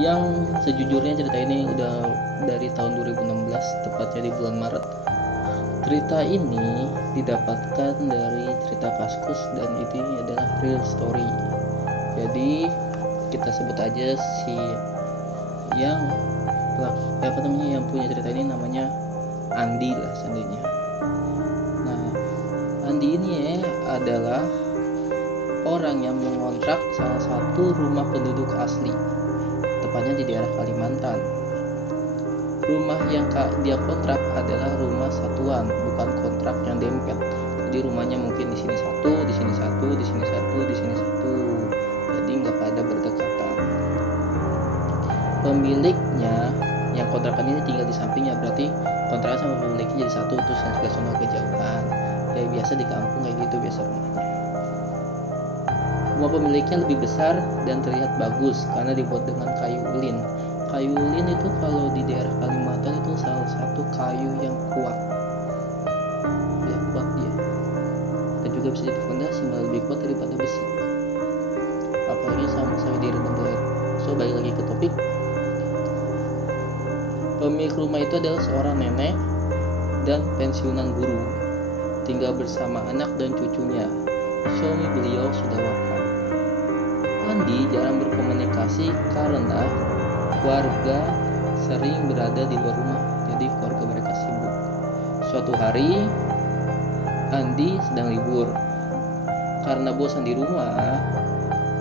Yang sejujurnya cerita ini udah dari tahun 2016, tepatnya di bulan Maret. Cerita ini didapatkan dari cerita Kaskus dan ini adalah real story. Jadi kita sebut aja si yang yang punya cerita ini namanya Andi lah seandainya. Nah, Andi ini adalah orang yang mengontrak salah satu rumah penduduk asli, tepatnya di daerah Kalimantan. Rumah yang dia kontrak adalah rumah satuan, bukan kontrak yang dempet. Jadi rumahnya mungkin di sini satu, di sini satu, di sini satu, di sini satu. Jadi nggak pada berdekatan. Pemiliknya yang kontrakan ini tinggal di sampingnya, berarti kontrakan sama pemiliknya jadi satu, terus yang sebelah sana kejauhan. Ya biasa di kampung kayak gitu biasa rumahnya. Rumah pemiliknya lebih besar dan terlihat bagus karena dibuat dengan kayu ulin. Kayu ulin itu kalau di daerah Kalimantan itu salah satu kayu yang kuat. Ya kuat dia. Dan juga bisa jadi fondasi, malah lebih kuat daripada besi. Apalagi sama saya direndam air. So balik lagi ke topik. Pemilik rumah itu adalah seorang nenek dan pensiunan guru. Tinggal bersama anak dan cucunya. Suami beliau sudah wafat. Andi jarang berkomunikasi karena warga sering berada di luar rumah, jadi keluarga mereka sibuk. Suatu hari, Andi sedang libur. Karena bosan di rumah,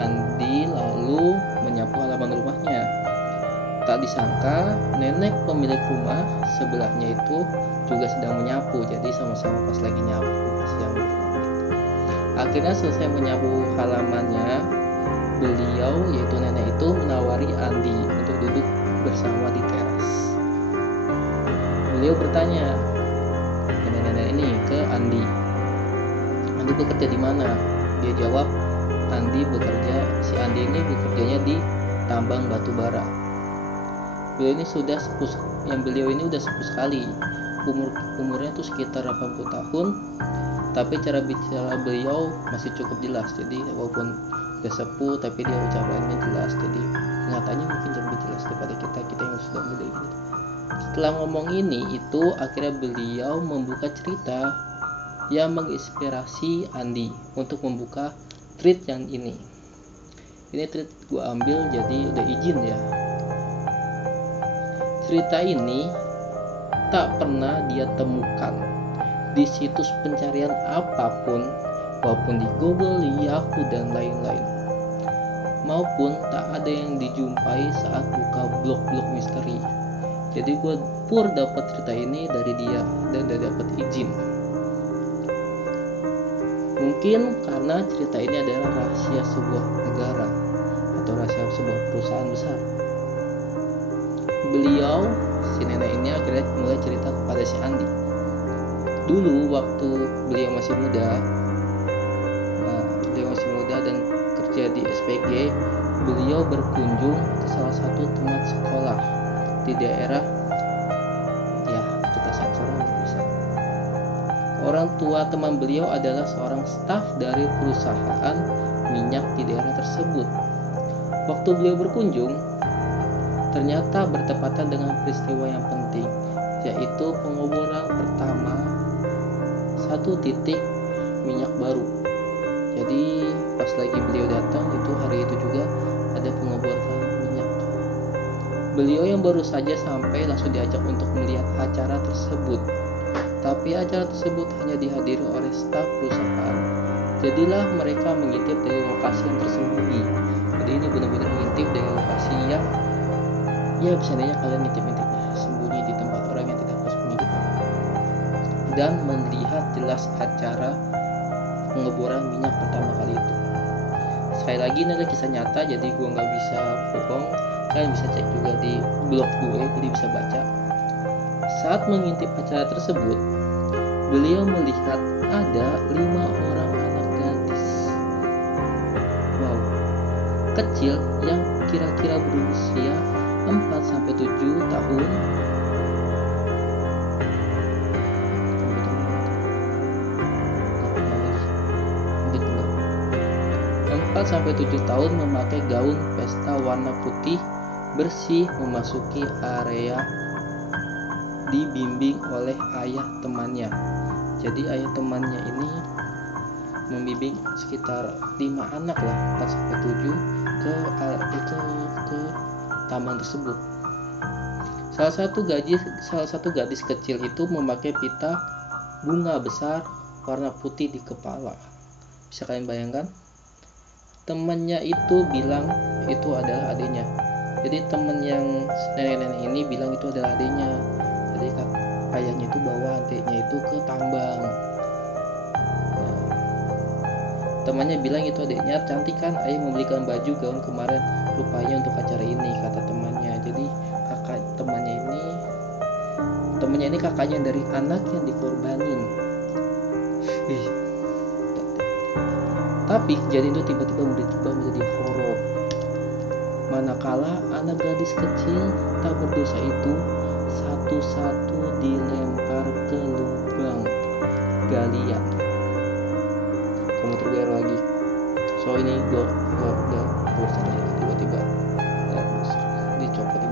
Andi lalu menyapu halaman rumahnya. Tak disangka, nenek pemilik rumah sebelahnya itu juga sedang menyapu, jadi sama-sama pas lagi nyapu, pas yang akhirnya selesai menyapu halamannya, beliau yaitu nenek itu menawari Andi untuk duduk bersama di teras. Beliau bertanya ke nenek ini ke Andi bekerja di mana? Dia jawab, Andi ini bekerjanya di tambang batu bara. Beliau ini sudah sepuh sekali. Umurnya tuh sekitar 80 tahun, tapi cara bicara beliau masih cukup jelas. Jadi walaupun udah sepuh tapi dia ucapannya jelas, jadi ingatannya mungkin lebih jelas daripada kita yang sudah muda ini. Setelah ngomong ini itu akhirnya beliau membuka cerita yang menginspirasi Andi untuk membuka treat yang ini. Ini treat gue ambil jadi udah izin ya. Cerita ini tak pernah dia temukan di situs pencarian apapun, maupun di Google, Yahoo, dan lain-lain. Maupun tak ada yang dijumpai saat buka blog-blog misteri. Jadi gue pur dapat cerita ini dari dia dan udah dapat izin. Mungkin karena cerita ini adalah rahasia sebuah negara atau rahasia sebuah perusahaan besar. Beliau, si nenek ini akhirnya mulai cerita kepada si Andi. Dulu waktu beliau masih muda dan kerja di SPG, beliau berkunjung ke salah satu tempat sekolah di daerah, ya kita sensor bisa. Orang tua teman beliau adalah seorang staf dari perusahaan minyak di daerah tersebut. Waktu beliau berkunjung, ternyata bertepatan dengan peristiwa yang penting, yaitu pengoboran pertama satu titik minyak baru. Jadi pas lagi beliau datang itu hari itu juga ada pengoboran minyak. Beliau yang baru saja sampai langsung diajak untuk melihat acara tersebut. Tapi acara tersebut hanya dihadiri oleh staf perusahaan. Jadilah mereka mengintip dari lokasi yang tersembunyi. Jadi ini benar-benar mengintip dari lokasi yang ya biasanya kalian ngintip-ngintip sembunyi di tempat orang yang tidak harus mengintip, dan melihat jelas acara pengeboran minyak pertama kali itu. Sekali lagi ini adalah kisah nyata, jadi gue nggak bisa bohong. Kalian bisa cek juga di blog gue, jadi bisa baca. Saat mengintip acara tersebut, beliau melihat ada 5 orang anak gadis, kecil yang kira-kira berusia 4-7 tahun. 4-7 tahun memakai gaun pesta warna putih bersih memasuki area dibimbing oleh ayah temannya. Jadi ayah temannya ini membimbing sekitar 5 anak lah, 4 sampai 7 ke taman tersebut. Salah satu gadis kecil itu memakai pita bunga besar warna putih di kepala. Bisa kalian bayangkan? Temannya itu bilang itu adalah adiknya. Jadi teman yang nenek-nenek ini bilang itu adalah adiknya. Jadi ayahnya itu bawa adiknya itu ke tambang. Nah, temannya bilang itu adiknya, cantik kan, ayah membelikan baju gaun kemarin rupanya untuk acara ini, kata temannya. Jadi temannya ini kakaknya dari anak yang dikorbanin. Tapi kejadian itu tiba-tiba berubah menjadi horor. Manakala anak gadis kecil tak berdosa itu satu-satu dilempar ke lubang galian. Komputer gue lagi. So ini gue bosan ya, tiba-tiba dicopot.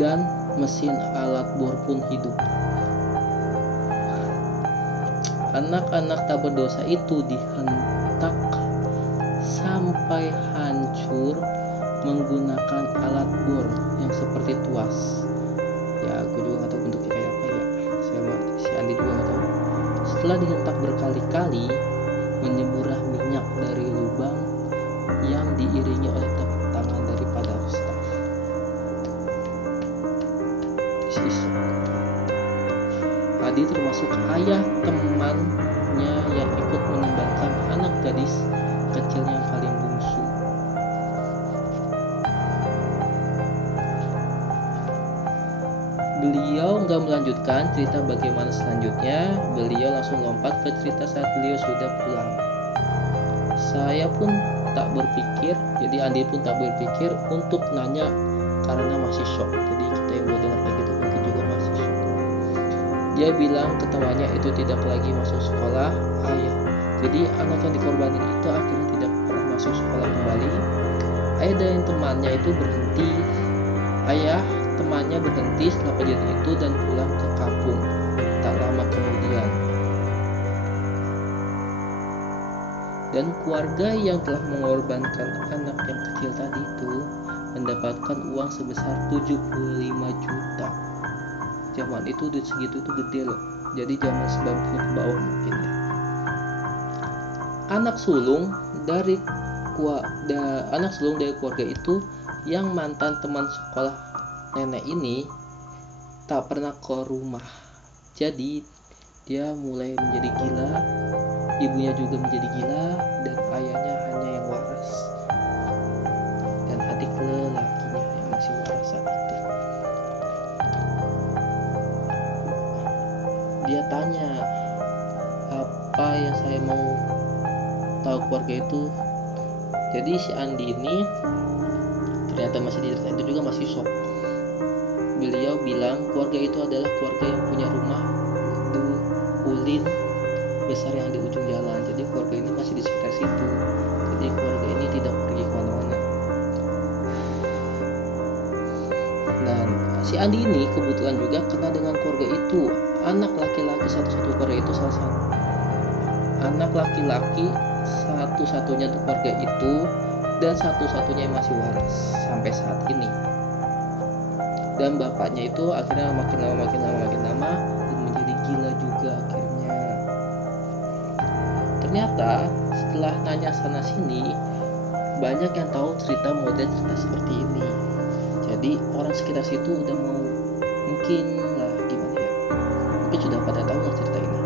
Dan mesin alat bor pun hidup. Anak-anak tak berdosa itu dihentak sampai hancur menggunakan alat bor yang seperti tuas. Ya, aku juga nggak tahu bentuknya kayak apa ya. Si Andi juga nggak tahu. Setelah dihentak berkali-kali, menyeburah minyak dari lubang yang diiringi oleh tepuk tangan daripada staf. Adi termasuk ayah temannya yang ikut meninggalkan anak gadis kecilnya yang paling bungsu. Beliau nggak melanjutkan cerita bagaimana selanjutnya. Beliau langsung lompat ke cerita saat beliau sudah pulang. Saya pun tak berpikir, jadi Andi pun tak berpikir untuk nanya karena masih shock. Jadi kita yang mau dengar kayak gitu mungkin juga masih shock. Dia bilang ke temannya itu tidak lagi masuk sekolah. Jadi anak yang dikorbanin itu akhirnya tidak pernah masuk sekolah kembali. Ayah dan temannya itu berhenti. Ayah temannya berhenti setelah kejadian itu dan pulang ke kampung. Tak lama kemudian, dan keluarga yang telah mengorbankan anak yang kecil tadi itu mendapatkan uang sebesar 75 juta. Zaman itu duit segitu itu gede loh. Jadi zaman 90 ke bawah mungkin ya. Anak sulung dari keluarga itu yang mantan teman sekolah nenek ini tak pernah ke rumah. Jadi dia mulai menjadi gila, ibunya juga menjadi gila, dan ayahnya hanya yang waras dan adik lelakinya yang masih waras saat itu. Dia tanya, apa yang saya mau tahu keluarga itu. Jadi si Andi ini ternyata masih diceritain itu juga masih shock. Beliau bilang keluarga itu adalah keluarga yang punya rumah di ulin besar yang di ujung jalan. Jadi keluarga ini masih di sekitar situ. Jadi keluarga ini tidak pergi kemana-mana. Dan si Andi ini kebetulan juga kenal dengan keluarga itu. Anak laki-laki satu-satu keluarga itu anak laki-laki satu-satunya untuk keluarga itu dan satu-satunya yang masih waras sampai saat ini. Dan bapaknya itu akhirnya makin lama dan menjadi gila juga akhirnya. Ternyata setelah nanya sana sini, banyak yang tahu cerita model cerita seperti ini. Jadi orang sekitar situ udah mau mungkin lah gimana ya, mungkin sudah pada tahu lah cerita ini.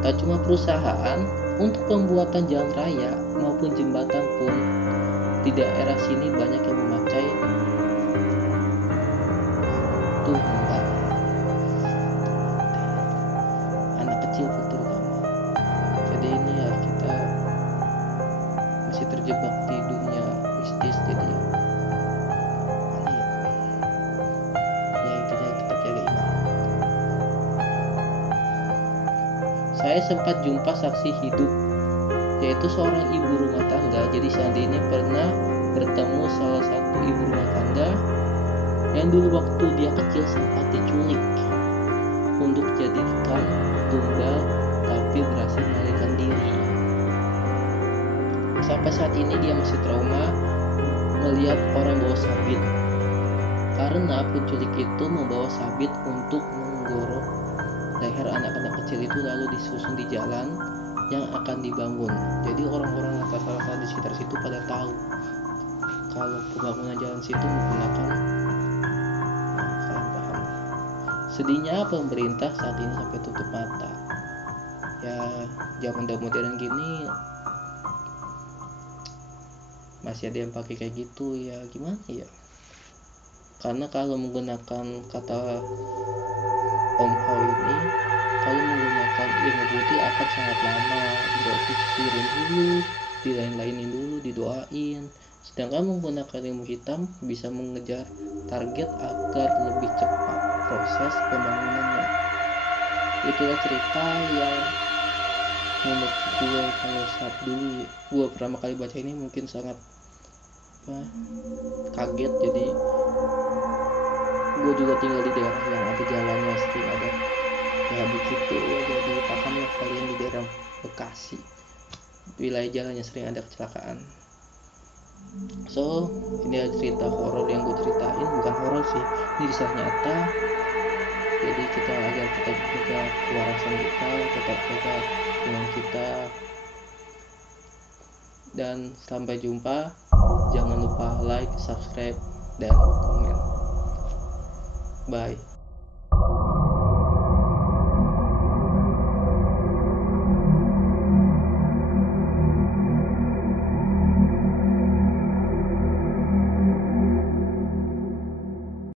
Tak cuma perusahaan, untuk pembuatan jalan raya maupun jembatan pun di daerah sini banyak yang memakai tumbal. Anak kecil terutama. Jadi ini ya kita masih terjebak di dunia mistis. Jadi ya intinya tetap jaga iman. Saya sempat jumpa saksi hidup, yaitu seorang ibu rumah tangga. Jadi Sandi ini pernah bertemu salah satu ibu rumah tangga yang dulu waktu dia kecil sempat diculik untuk dijadikan tumbal, tapi berhasil melarikan diri. Sampai saat ini dia masih trauma melihat orang bawa sabit, karena penculik itu membawa sabit untuk menggorok leher anak-anak kecil itu lalu disusun di jalan yang akan dibangun. Jadi orang-orang rata-rata di sekitar situ pada tahu kalau pembangunan jalan situ menggunakan, kalian paham. Sedihnya pemerintah saat ini sampai tutup mata. Ya zaman modern gini masih ada yang pakai kayak gitu, ya gimana ya. Karena kalau menggunakan kata Om Ho ini, kalau menggunakan ilmu putih akan sangat lama, didoksirin dulu, dilain-lainin dulu, didoain. Sedangkan menggunakan ilmu hitam bisa mengejar target agar lebih cepat proses pembangunannya. Itulah cerita yang menurut gue kalau saat dulu gue pertama kali baca ini mungkin sangat kaget. Jadi gue juga tinggal di daerah yang ada jalannya sering ada ya begitu, jadi pahamlah kalian di daerah Bekasi, wilayah jalannya sering ada kecelakaan. So ini adalah cerita horor yang gue ceritain, bukan horor sih, ini kisah nyata. Jadi kita agar tetap jaga kewarasan kita, tetap jaga dengan kita, dan sampai jumpa. Jangan lupa like, subscribe, dan komen. Bye.